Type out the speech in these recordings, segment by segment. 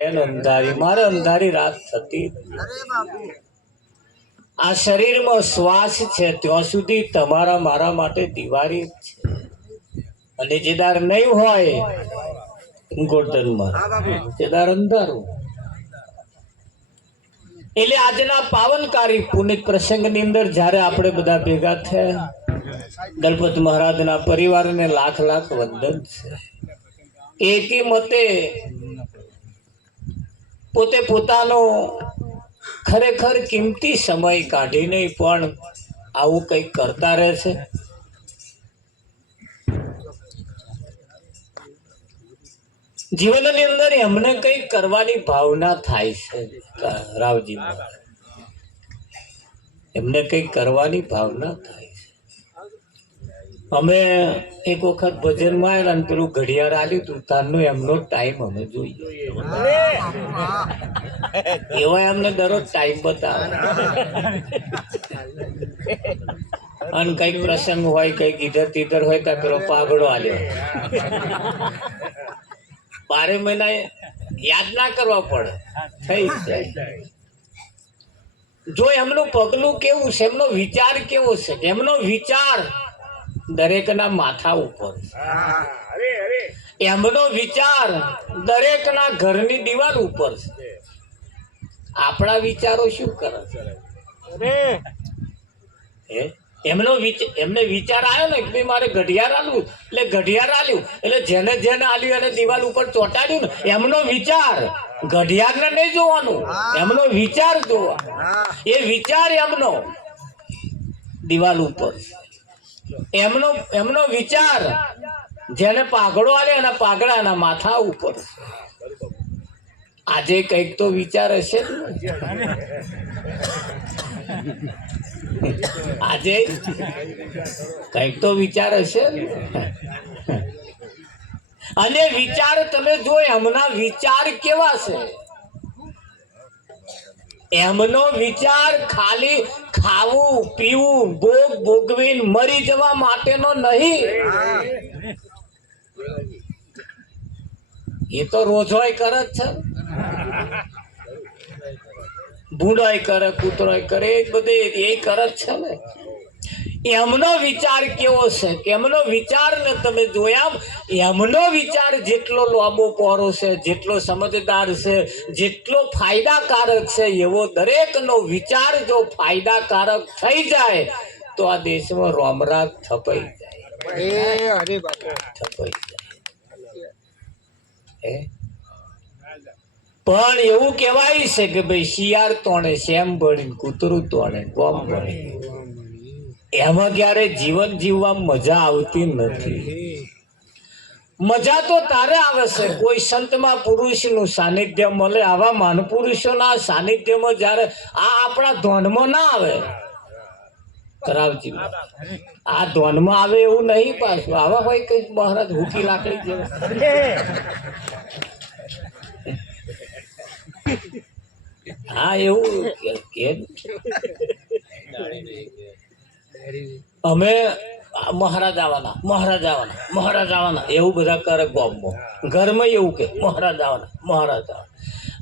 અંધારી મારે અંધારી રાત થતી આ શરીરમાં શ્વાસ છે ત્યાં સુધી તમારા મારા માટે દિવાળી છે અને જેદાર નહીં હોય ગોર્ધનમાં તેદાર અંધારું એટલે આજના પાવનકારી પુનિત પ્રસંગની અંદર જ્યારે આપણે બધા ભેગા થયા દલપત મહારાજના પરિવારને લાખ લાખ વંદન છે એકી મતે પોતે પોતાનો ખરેખર કિંમતી સમય કાઢીને પણ આવું કંઈક કરતા રહે છે જીવનની અંદર એમને કંઈક કરવાની ભાવના થાય છે રાવજી એમને કંઈક કરવાની ભાવના થાય છે અમે એક વખત ભજનમાં આવેલા ને પેલું ઘડિયાળ આલ્યું તું તારનો એમનો ટાઈમ અમે જોઈએ એવા એમને દરરોજ ટાઈમ બતાવે અને કઈક પ્રસંગ હોય કઈક ઈધર તીધર હોય તો પેલો પાઘડો આલ્યો 12 મહિના યાદ ના કરવા પડે થઈ જાય જો એમનું પગલું કેવું છે એમનો વિચાર કેવો છે એમનો વિચાર દરેકના માથા ઉપર એમનો વિચાર દરેકના ઘરની દિવાલ ઉપર છે આપણા વિચારો શું કરે એમને વિચાર આવ્યો ને કે મારે ઘડિયાળ આલ્યું એટલે ઘડિયાળ આલ્યું એટલે જેને જેને આલ્યું એને દિવાલ ઉપર ચોંટાડ્યું ને એમનો વિચાર ઘડિયાળને નહીં જોવાનું એમનો વિચાર જોવા એ વિચાર એમનો દિવાલ ઉપર એમનો વિચાર જેને પાઘડો આલ્યો એના પાઘડા એના માથા ઉપર આજે કઈક તો વિચાર હશે આજે કઈક તો વિચાર હશે અને વિચાર તમે જો એમના વિચાર કેવા છે એમનો વિચાર ખાલી ખાવું પીવું ભોગ ભોગવીને મરી જવા માટેનો નહીં એ તો રોજોય કરે જ છે ભૂંડોય કરે કૂતરોય કરે એ બધે એ કરે જ છે ને એમનો વિચાર કેવો છે કે એમનો વિચાર ને તમે જોયા એમનો વિચાર જેટલો લાંબો પહોળો છે જેટલો સમજદાર છે જેટલો ફાયદાકારક છે એવો દરેકનો વિચાર જો ફાયદાકારક થઈ જાય તો આ દેશમાં રોમરાજ થપાઈ જાય થપાઈ જાય પણ એવું કહેવાય છે કે ભાઈ શિયાળ તોણે શેમ ભણીને કૂતરું તોણે ગોમ ભણે એમાં ક્યારે જીવન જીવવામાં મજા આવતી નથી મજા તો તારે આવે છે કોઈ સંતમાં પુરુષનું સાનિધ્ય મળે આવા મહાપુરુષોના સાનિધ્યમાં જ્યારે આ આપણા ધોનમાં ના આવે કરાવજી આ ધોનમાં આવે એવું નહીં પાછું આવા હોય કઈ મહારાજ હુકી લાકડી જેવા હા એવું અમે મહારાજ આવવાના એવું બધા કરે ગામમાં ઘરમાં એવું કે મહારાજ આવવાના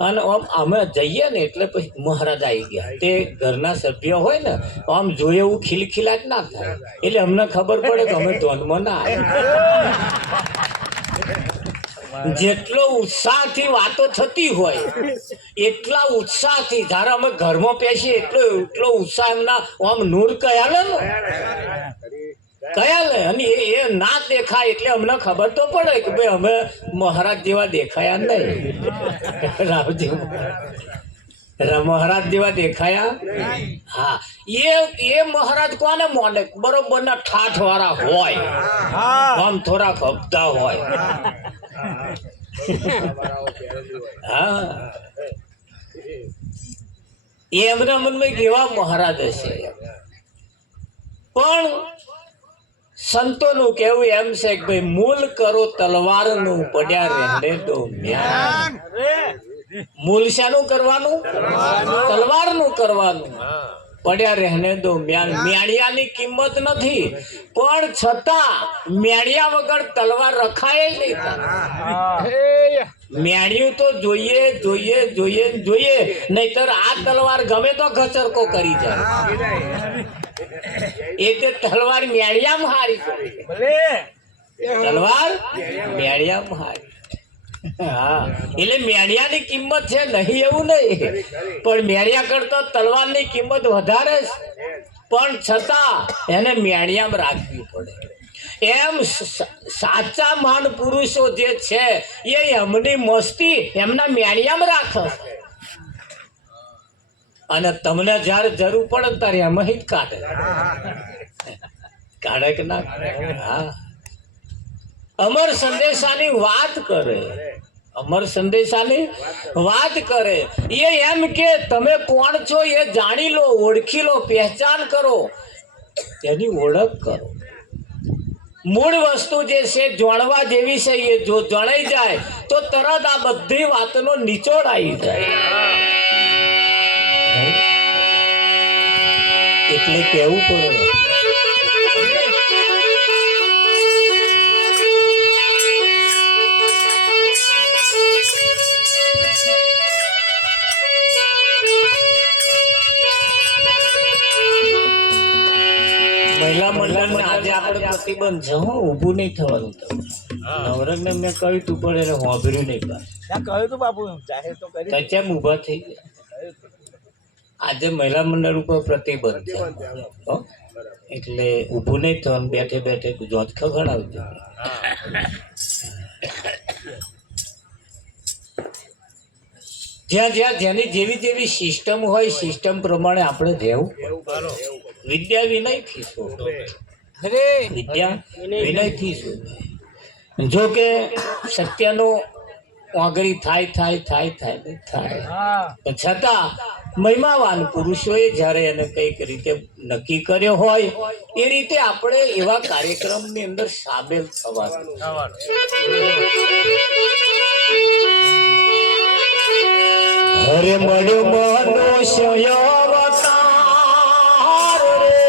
અને આમ અમે જઈએ ને એટલે પછી મહારાજ આવી ગયા તે ઘરના સભ્ય હોય ને આમ જોઈએ એવું ખીલખીલાટ ના થાય એટલે અમને ખબર પડે કે અમે ધોનમાં ના આવ્યા જેટલો ઉત્સાહથી વાતો થતી હોય એટલા ઉત્સાહથી જ્યારે અમે ઘરમાં બેસીએ એટલો ઉત્સાહ એમના આમ નૂર કયા લે અને એ ના દેખાય એટલે અમને ખબર તો પડે કે ભાઈ અમે મહારાજ જેવા દેખાયા નહીં રાવજી મહારાજ જેવા દેખાયા હા એ મહારાજ કોને મોને બરોબર ના ઠાઠ વાળા હોય આમ થોડા હપ્તા હોય હા એમના મનમાં કેવા મહારાજ હશે પણ સંતોનું કેવું એમ છે કે ભાઈ મૂલ કરો તલવારનું પડ્યા રહેને તો મ્યાન મૂલ શાનું કરવાનું તલવારનું કરવાનું પડ્યા રહેને દો મેણિયાની કિંમત નથી પણ છતાં મેણિયા વગર તલવાર રખાય નહીં મેણ્યું તો જોઈએ જોઈએ જોઈએ જોઈએ, નહીતર આ તલવાર ગમે તો ઘચરકો કરી જાય. એ તે તલવાર મેળિયામાં હારી તલવાર મેળિયામાં હારી. હા, એટલે મેળિયાની કિંમત છે નહીં એવું નહીં, પણ મેળિયા કરતા તલવારની કિંમત વધારે છે, પણ છતાં એને મેળિયામાં રાખવી પડે. એમ સાચા મહાન પુરુષો જે છે એ એમની મસ્તી એમના મેળિયામાં રાખે, અને તમને જયારે જરૂર પડે ત્યારે એમાં જ કાઢે. કાઢે કે ના? હા, અમર સંદેશાની વાત કરે, અમર સંદેશાની વાત કરે. એ એમ કે તમે કોણ છો એ જાણી લો, ઓળખી લો, પહેચાન કરો, તેની ઓળખ કરો. મૂળ વસ્તુ જે છે જાણવા જેવી છે, એ જો જણાઈ જાય તો તરત આ બધી વાતનો નિચોડ આવી જાય. એટલે કેવું પડે. મહિલા મંડળ આજે આપણે પ્રતિબંધ છે, ઊભું નહીં થવાનું. નવરંગ ને મેં કહ્યું તું પણ એને હોંભર્યું નહીં. કહ્યું તું બાપુ, જાહેર તો કરી. કેમ ઊભા થઈ ગયા? આજે મહિલા મંડળ ઉપર પ્રતિબંધ છે, એટલે ઊભું નહીં થવાનું. બેઠે બેઠે જોત ખવડાવજો. જ્યાં જ્યાં જેની જેવી જેવી સિસ્ટમ હોય, સિસ્ટમ પ્રમાણે આપણે રહેવું. વિદ્યા વિનયથી શોધો. વિદ્યા વિનયથી શોધો. જો કે સત્યનો વાગરી થાય થાય થાય થાય થાય, છતાં મહિમાવાન પુરુષોએ જ્યારે એને કઈક રીતે નક્કી કર્યો હોય એ રીતે આપણે એવા કાર્યક્રમની અંદર સામેલ થવાનું. હરે મળ્યો મનુષ્ય અવતાર રે,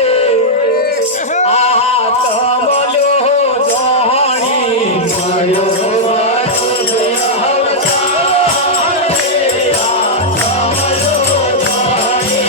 આ તમલ્યો જાણી મળ્યો મનુષ્ય અવતાર રે, આ તમલ્યો જાણી.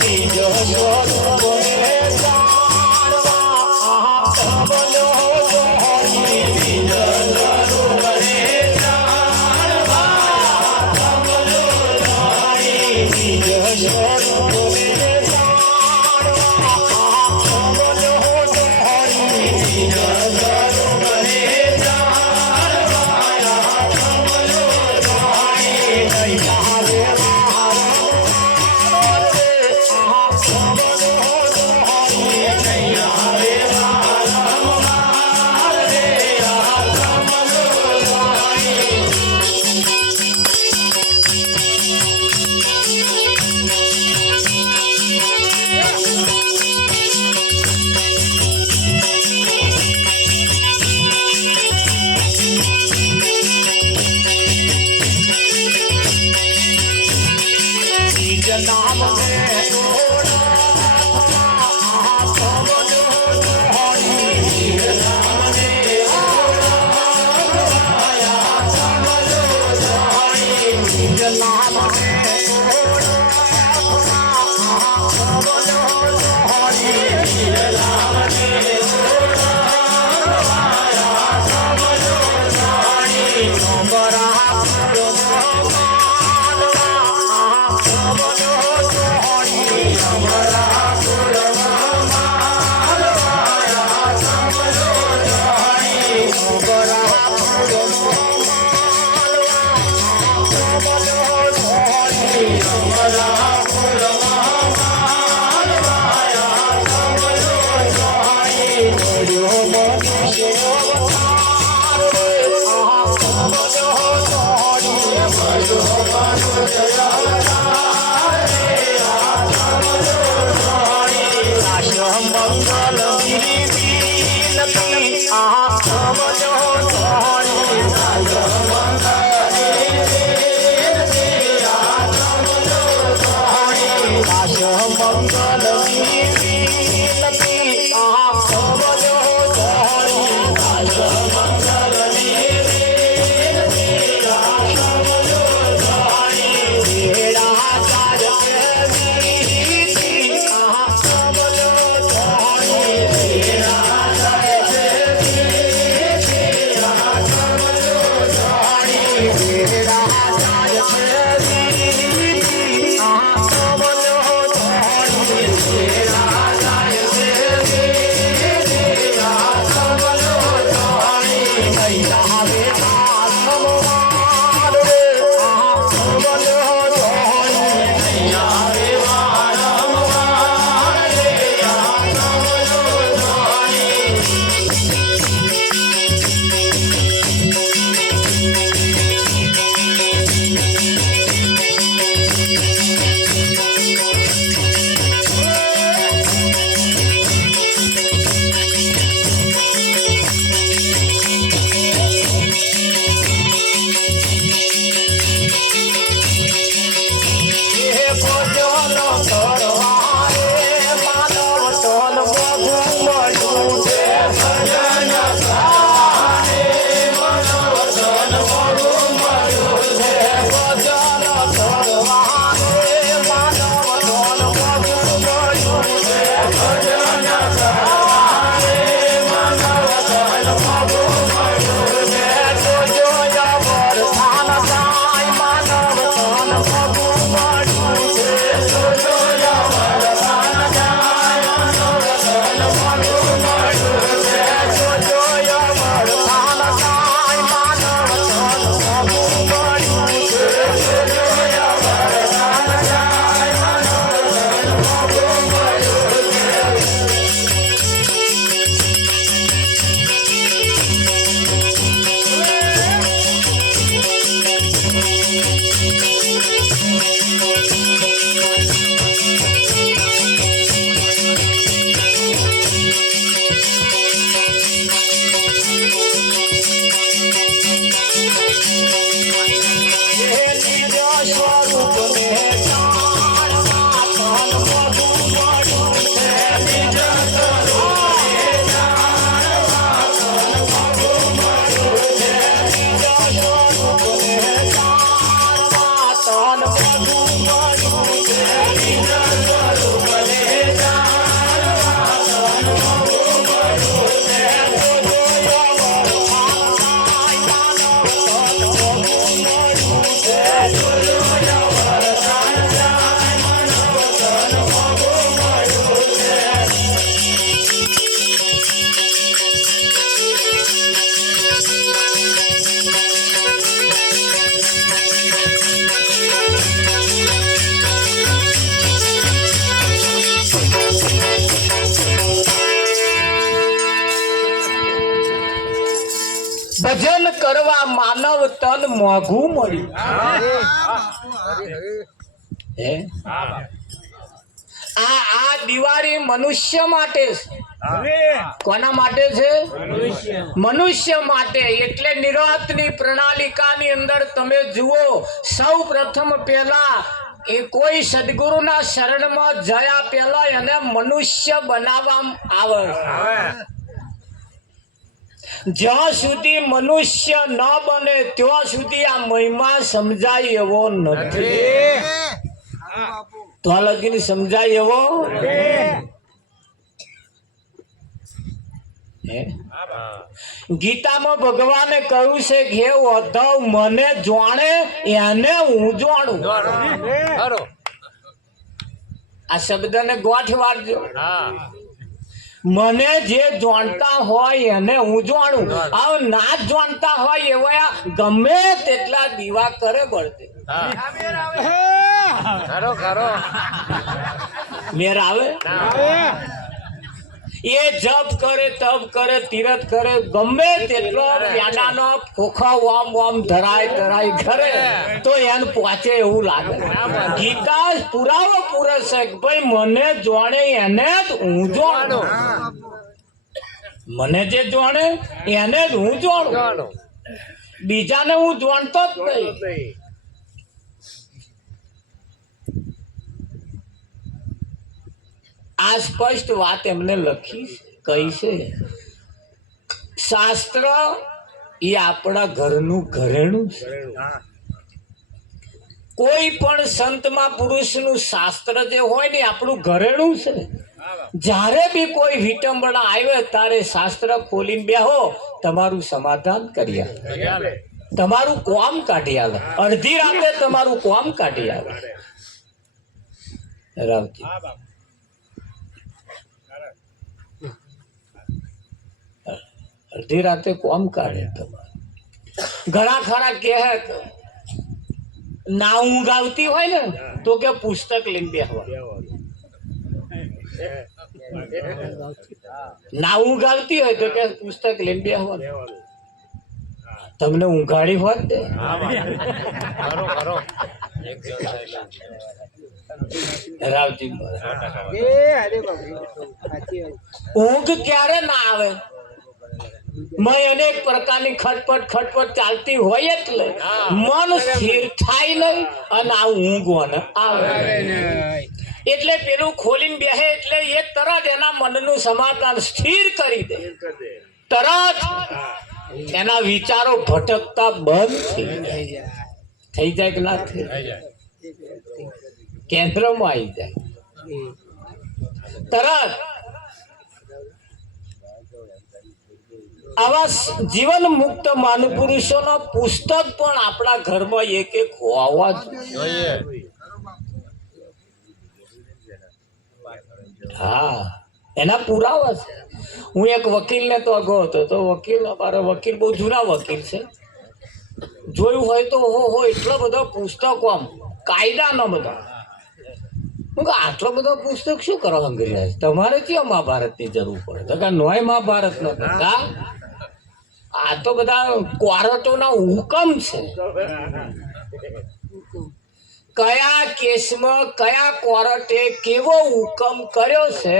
નિજ સ્વરૂપને જાણવા કમલો જોઈ નિજ સ્વરૂપને જાણવા કમલો જોઈ નિજ સ્વરૂપને નામ ભજન કરવા માનવ તન મોઘું મળ્યું હે આ દિવાળી મનુષ્ય માટે છે. કોના માટે છે? મનુષ્ય માટે. એટલે નિરાતની પ્રણાલિકાની અંદર તમે જુઓ, સૌ પ્રથમ પહેલા એ કોઈ સદગુરુના શરણમાં જયા પહેલા એને મનુષ્ય બનાવવામાં આવે. જ્યાં સુધી મનુષ્ય ન બને ત્યાં સુધી આ મહિમા સમજાય એવો નથી. તો લગીને સમજાય એવો ગીતામાં ભગવાને કહ્યું છે કે હે ઉદ્ધવ, મને જાણે એને હું જાણું. આ શબ્દને ગોઠ વાળજો. મને જે જાણતા હોય એને હું જાણું. આ ના જાણતા હોય એવા ગમે તેટલા દીવા કરે બળતે મેર આવે. એ જપ કરે, તપ કરે, તીરથ કરે, ગમે તેટલો પ્યાડાનો ખોખા વામ વામ ધરાય કરે તો એને પહોંચે એવું લાગે. ગીતા પુરાવો પૂરે છે કે ભાઈ મને જાણે એને જ હું જાણું. મને જે જાણે એને જ હું જાણું. બીજાને હું જાણતો જ નહીં. આ સ્પષ્ટ વાત એમને લખી કહી છે. શાસ્ત્ર એ આપણા ઘરનું ઘરેણું છે. કોઈ પણ સંતમાં પુરુષનું શાસ્ત્ર જે હોય ને આપણું ઘરેણું છે. જ્યારે બી કોઈ વિટંબણા આવે ત્યારે શાસ્ત્ર ખોલીને બેહો, તમારું સમાધાન કરી આલે, તમારું કોમ કાઢી આલે. અડધી રાતે તમારું કોમ કાઢી આલે. રાવજી અડધી રાતે કોમ કાઢે. ઘણા ખરા કે ના ઊંઘ આવતી હોય ને તો કે પુસ્તક લઈને બેસવા. ના ઊંઘ આવતી હોય તો કે પુસ્તક લઈને બેસવા. તમને ઊંઘાડી હોત ને રાવજી, ઊંઘ ક્યારે ના આવે? અનેક પ્રકારની ખટપટ ચાલતી હોય એટલે મન સ્થિર થાય નહીં અને આ ઊંઘવાને આવે. એટલે પેલું ખોલીને બેસે એટલે એ તરત એના મનનું સમાધાન સ્થિર કરી દે. તરત એના વિચારો ભટકતા બંધ થઈ જાય કે ના થઈ જાય? કેન્દ્રમાં આવી જાય તરત. આવા જીવન મુક્ત મહાપુરુષોનો પુસ્તક પણ આપણા ઘરમાં એક એક હોવા જોઈએ. હા, એના પુરાવા છે. હું એક વકીલને તો ગયો હતો, તો અમારા વકીલ બહુ જૂના વકીલ છે. જોયું હોય તો એટલા બધા પુસ્તકો આમ કાયદાના બધા. આટલો બધો પુસ્તક શું કરવા અંગ્રેજ? તમારે ક્યાં મહાભારતની જરૂર પડે? તો કે નોય મહાભારત નો કરતા આ તો બધા કોર્ટોના હુકમ છે. કયા કેસમાં કયા કોર્ટે કેવો હુકમ કર્યો છે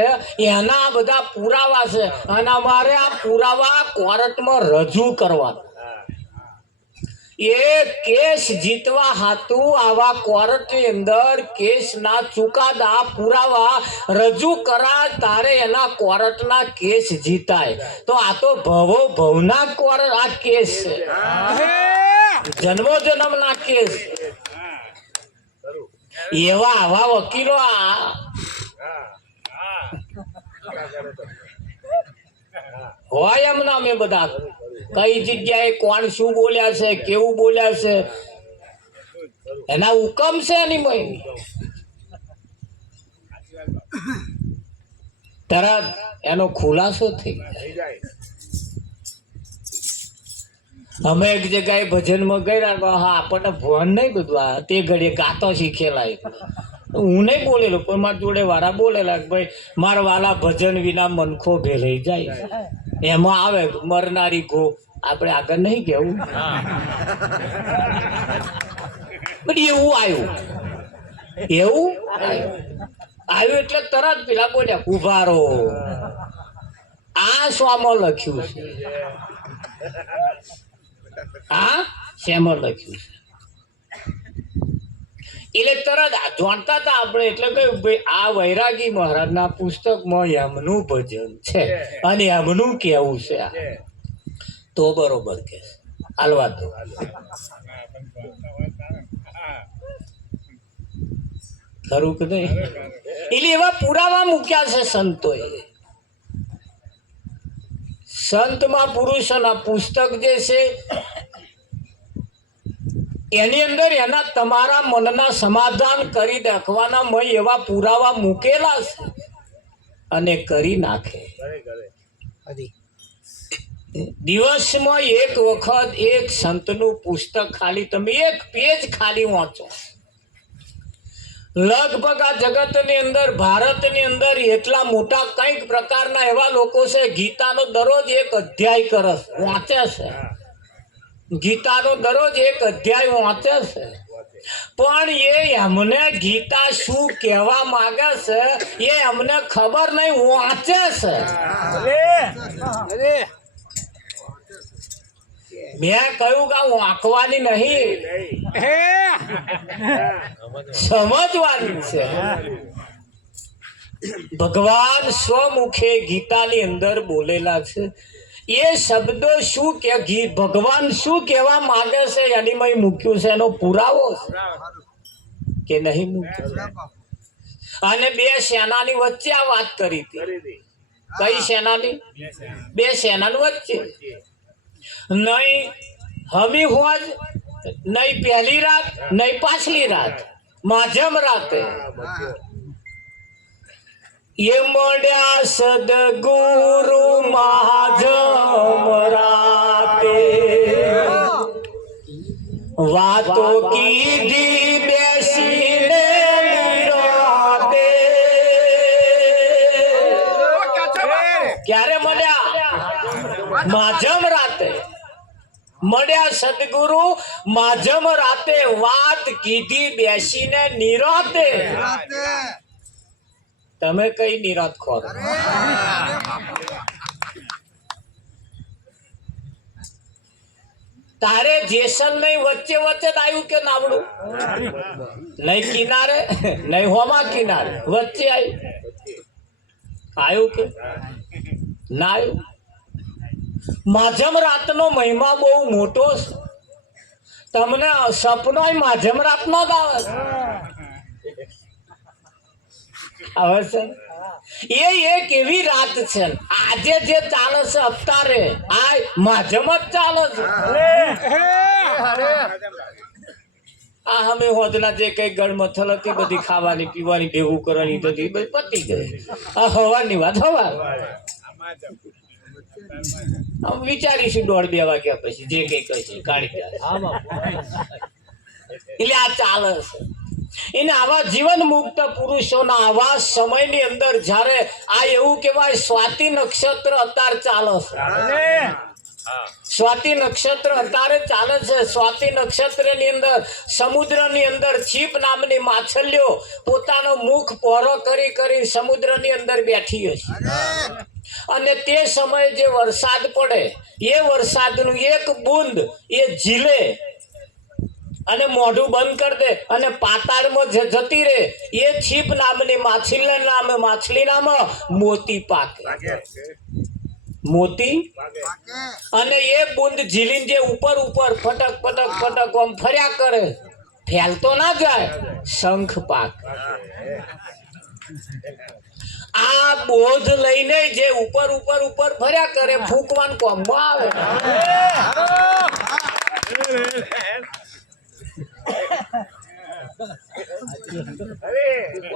એના બધા પુરાવા છે અને અમારે આ પુરાવા કોર્ટમાં રજૂ કરવાના. એ કેસ જીતવા હાતું આવા કોર્ટની અંદર કેસના ચુકાદા પુરાવા રજૂ કરાય તારે એના કોર્ટના કેસ જીતાય. તો આ તો ભવના કોર્ટ આ કેસ છે, જન્મો જન્મના કેસ. એવા આવા વકીલો હોય એમના અમે બધા કઈ જગ્યાએ કોણ શું બોલ્યા છે, કેવું બોલ્યા છે, એના હુકમ છે એની મય તરત એનો ખુલાસો થઈ જાય. અમે એક જગ્યાએ ભજનમાં ગયા, હા આપણને ભવન નહીં બધું આ તે ઘડીએ ગાતો શીખેલા. હું નહીં બોલેલો પણ મારા જોડે વાળા બોલેલા કે ભાઈ મારા વાલા ભજન વિના મનખો ભેલાઈ જાય. એમાં આવે મરનારી આપણે આગળ નહીં કેવું પણ એવું આવ્યું એટલે તરત પેલા બોલ્યા ઉભા રહો, આ શોમાં લખ્યું છે, આ શેમાં લખ્યું છે. એટલે તરત જાણતા હતા આપણે, એટલે કહ્યું ભાઈ આ વૈરાગી મહારાજના પુસ્તકમાં એમનું ભજન છે અને એમનું કેવું છે. તો બરોબર કે હાલવા દો. ખરું કે નહીં? એટલે એવા પુરાવા મૂક્યા છે સંતોએ. સંતમાં પુરુષોના પુસ્તક જે છે એની અંદર એના તમારા મનના સમાધાન કરી નાખવાના મય એવા પુરાવા મૂકેલા છે અને કરી નાખે. દિવસમાં એક વખત એક સંતનું પુસ્તક ખાલી તમે એક પેજ ખાલી વાંચો, લગભગ આ જગતની અંદર ભારતની અંદર એટલા મોટા કંઈક પ્રકારના એવા લોકો છે ગીતાનો દરરોજ એક અધ્યાય કરે વાંચે છે, ગીતાનો દરરોજ એક અધ્યાય વાંચે છે, પણ એમને ગીતા શું કહેવા માંગે છે એ અમને ખબર નહીં, વાંચે છે. મેં કહ્યું કે વાંકવાની નહીં, સમજવાની છે. ભગવાન સ્વમુખે ગીતાની અંદર બોલેલા છે. એ શબ્દો શું કે ભગવાન શું કહેવા માંગે છે એની મેં મૂક્યું છે, એનો પુરાવો કે નહીં મૂક્યો. અને બે સેનાની વચ્ચે આ વાત કરી હતી. કઈ સેનાની? બે સેનાની વચ્ચે. નહીં હમી હોજ, નહીં પહેલી રાત, નહીં પાછલી રાત, માધ્યમ રાતે એ મળ્યા સદગુરુ માધ્યમ રાતે, વાતો કીધી બેસીને નિરાતે. ક્યારે મળ્યા? માધ્યમ રાતે મળ્યા સદગુરુ માધ્યમ રાતે, વાત કીધી બેસીને નિરાતે. તમે કઈ નિરાત ખોર? તારે જેસન નહીં વચ્ચે વચ્ચે આવ્યું કે નાવડું? નહીં કિનારે, નહીં હોમા કિનારે, વચ્ચે આવ્યું કે ના આવ્યું? માધ્યમ રાતનો મહિમા બહુ મોટો છે. તમને સપનો માધ્યમ રાતનો જ આવે છે. એ એક એવી રાત છે, આજે જે ચાલે છે અત્યારે આ માધ્યમ જ ચાલે છે. આ અમે હોદના જે કઈ ગળમથલ હતી બધી ખાવાની પીવાની ભેગું કરવાની બધી પતી ગઈ. આ હવાની વાત હવા વિચારીશું 1:30-2 વાગ્યા પછી જે કઈ કહેશે કાઢી. એટલે આ ચાલે છે. એને આવા જીવન મુક્ત પુરુષોના આવા સમયની અંદર જ્યારે આ એવું કહેવાય સ્વાતિ નક્ષત્ર અત્યારે ચાલે છે. સ્વાતિ નક્ષત્ર અત્યારે ચાલે છે. સ્વાતિ નક્ષત્રની અંદર સમુદ્રની અંદર છીપ નામની માછલીઓ પોતાનો મુખ પહોળો કરી કરી સમુદ્રની અંદર બેઠી હશે. અને તે સમયે જે વરસાદ પડે એ વરસાદનું એક બૂંદ એ ઝીલે અને મોઢું બંધ કરી દે અને પાતાળમાં જતી રહે. એ છીપ નામની માછલી નામ મોતી પાકે. મોતી અને એ બુંદ ઝીલીને જે ઉપર ઉપર ફટક ફટક ફટક આમ ફર્યા કરે, ફેલતો ના જાય, શંખ પાક. આ બોધ લઈને જે ઉપર ઉપર ઉપર ફર્યા કરે ફૂંકવાનું કોમમાં આવે.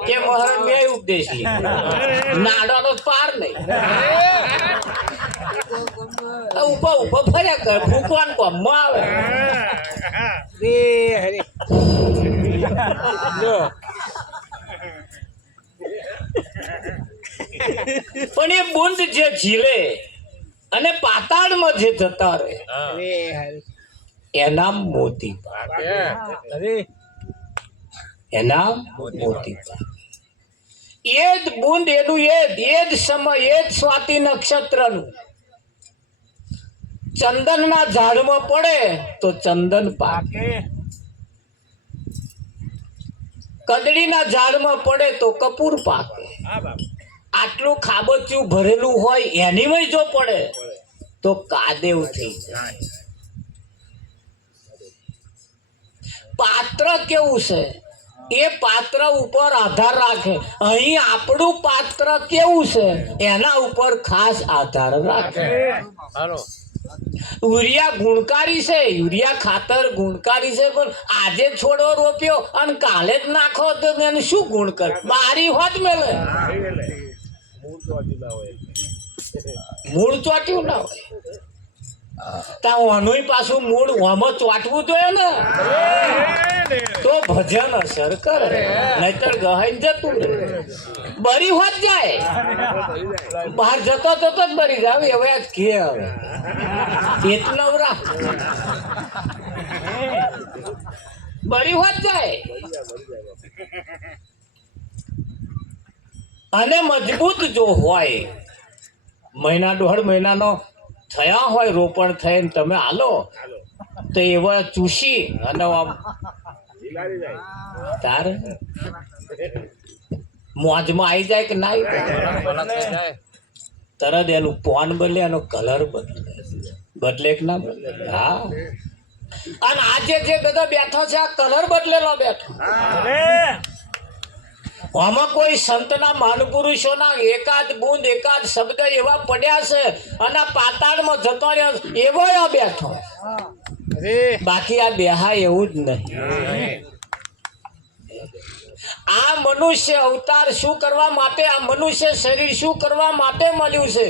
કે મહારાજ મેં ઉપદેશ લીધો, નાડાનો પાર નહીં. ઉપર ઉપર ફર્યા કરે ફૂંકવાનું કોમમાં આવે. પણ એ બુંદ જે ઝીલે અને પાતાળમાં જે જતા રહે એના મોતી અરે એના મોતી એ જ બુંદ એનું એ જ સમય એ જ સ્વાતિ નક્ષત્રનું ચંદનના ઝાડમાં પડે તો ચંદન પાકે, કદડીના ઝાડમાં પડે તો કપૂર પાકે. આટલું ખાબોચિયું ભરેલું હોય એનીમાં જો પડે તો કાદેવ થઈ જાય. પાત્ર કેવું છે એ પાત્ર ઉપર આધાર રાખે. અહીં આપણું પાત્ર કેવું છે એના ઉપર ખાસ આધાર રાખે. યુરિયા ગુણકારી છે, યુરિયા ખાતર ગુણકારી છે, પણ આજે છોડો રોપ્યો અને કાલે જ નાખો તો એને શું ગુણ કર? બારી હોત મેલે મૂળ ચોટ્યું ના હોય. આનું પાછું મૂળ આમાં ચોટવું જોઈએ ને તો ભજન અસર કરે, નહીતર ગહાઈ જતું રહે. બરી હોત જાય, બહાર જતો જ બરી જાય. હવે આજ કે હવે એટલા બરી હોત જાય અને મજબૂત જો હોય, મહિના દોઢ મહિનાનો થયા હોય રોપણ થઈને તમે હાલો તો એવા ચૂસી અને આમ તાર મોજમાં આવી જાય કે ના આવી જાય? તરત એનું પોન બદલે, એનો કલર બદલે કે ના બદલે? હા. અને આજે જે બધા બેઠો છે આ કલર બદલેલો બેઠો. આમાં કોઈ સંતના મહાપુરુષોના એકાદ બુંદ એકાદ શબ્દ એવા પડ્યા છે અને પાતાળમાં જતો રહ્યો એવો આ બેઠો. બાકી આ બેહા એવું જ નહીં. આ મનુષ્ય અવતાર શું કરવા માટે, આ મનુષ્ય શરીર શું કરવા માટે મળ્યું છે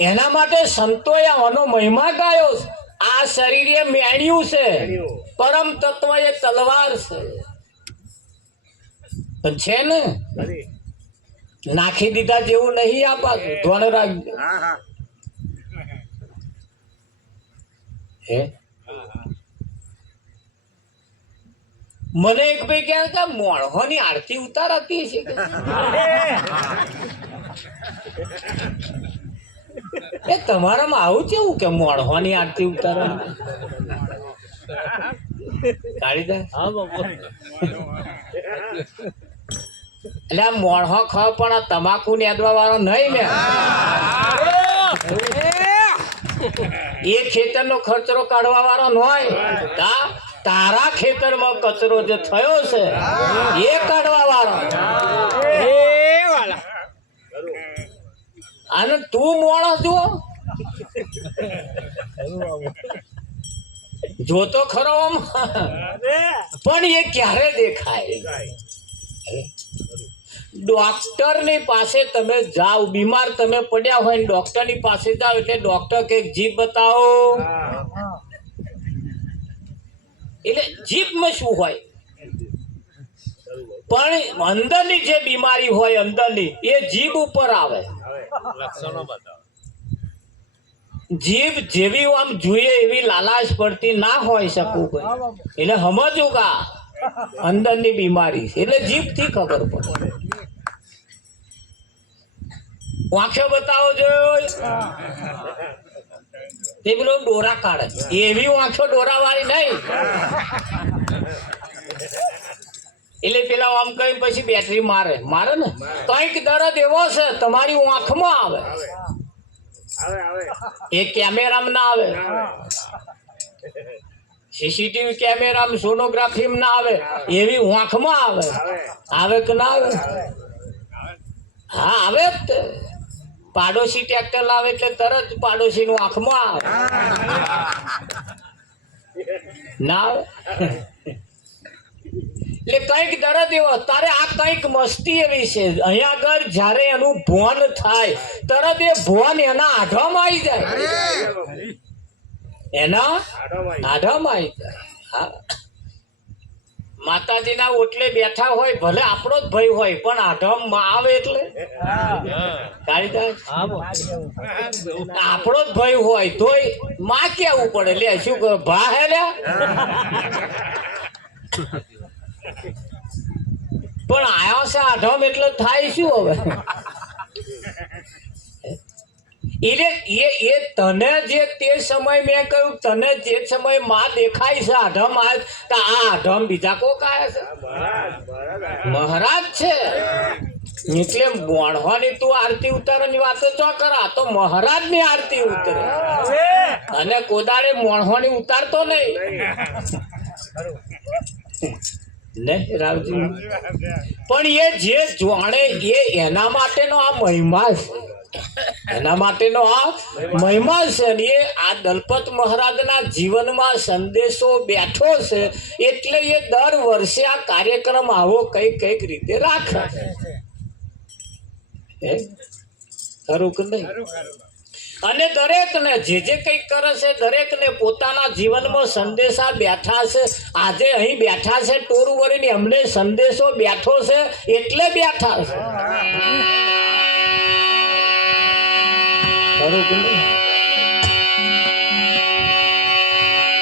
એના માટે સંતોએ આનો મહિમા ગાયો. આ શરીર એ મેણ્યું છે, પરમ તત્વ એ તલવાર છે ને, નાખી દીધા જેવું નહીં. આ પાછું ધોન રાખજો. હે મને એક ભાઈ કહે કે મોણહોની આરતી ઉતારાતી છે એ તમારામાં આવું કેવું કે મોણહોની આરતી ઉતારવાની? કાઢી દે. એટલે આ મોણહો ખાવ પણ આ તમાકુ નેદવા વાળો નહીં ને. એ ખેતરનો ખર્ચરો કાઢવા વાળો ન હોય. તારા ખેતરમાં કચરો જે થયો છે એ કાઢવા વાળો. અને તું માણસ જોતો ખરો પણ એ ક્યારે દેખાય? ડોક્ટર ની પાસે તમે જાઓ, બીમાર તમે પડ્યા હોય ને ડોક્ટર ની પાસે જાઓ એટલે ડોક્ટર કે જીભ બતાવો. એટલે જીભમાં શું હોય? પણ અંદરની જે બીમારી હોય અંદરની એ જીભ ઉપર આવે. જીભ જેવી આમ જોઈએ એવી લાલાશ પડતી ના હોય શકું એટલે સમજવું કા અંદરની બીમારી છે એટલે જીભ થી ખબર પડે. આંખો બતાવો જોઈ તે પેલો ડોરા કાઢે એવી આંખો ડોરા વાળી નહીં. એટલે પેલા આમ કઈ પછી બેટરી મારે ને કઈક દર્દ એવો છે તમારી આંખમાં આવે, એ કેમેરામાં ના આવે, સીસીટીવી કેમેરામાં સોનોગ્રાફીમાં ના આવે, એવી આંખમાં આવે. આવે કે ના આવે? હા આવે જ. પાડોશી ટ્રેક્ટર લાવે એટલે તરત પાડોશી નું આંખમાં આવે ના આવે. એટલે કઈક દર્દ એવો તારે આ કઈક મસ્તી એવી છે અહીંયા આગળ જયારે એનું ભોન થાય તરત એ ભોન એના આઢામાં આવી જાય, એના આઢામાં આવી જાય. હા માતાજીના ઓટલે બેઠા હોય ભલે આપણો જ ભય હોય પણ આઢમમાં આવે એટલે કાળીદાસ આપણો જ ભય હોય તોય માં કેવું પડે લે શું કહે ભા હે લે પણ આયો છે આઢમ એટલે થાય શું હવે એ તને જે તે સમય મેં કહ્યું તને જે સમય માં દેખાય છે આઢમ આ તો આ આઢમ બીજા કોક આયા છે મહારાજ છે એટલે મોણવાની તું આરતી ઉતારવાની વાતો ચો કરા તો મહારાજ ની આરતી ઉતરે અને કોદાળે મોણવાની ઉતારતો નહીં ને રાવજી પણ એ જે જાણે એના માટેનો આ મહિમા છે એના માટેનો આ મહિમા છે અને એ આ દલપત મહારાજના જીવનમાં સંદેશો બેઠો છે એટલે એ દર વર્ષે આ કાર્યક્રમ આવો કઈક રીતે રાખે ખરું કે નહીં અને દરેકને જે કંઈક કરે છે દરેકને પોતાના જીવનમાં સંદેશા બેઠા છે આજે અહીં બેઠા છે ટોરું વળીને અમને સંદેશો બેઠો છે એટલે બેઠા છે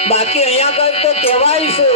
બાકી અહીંયા આગળ તો કહેવાય છે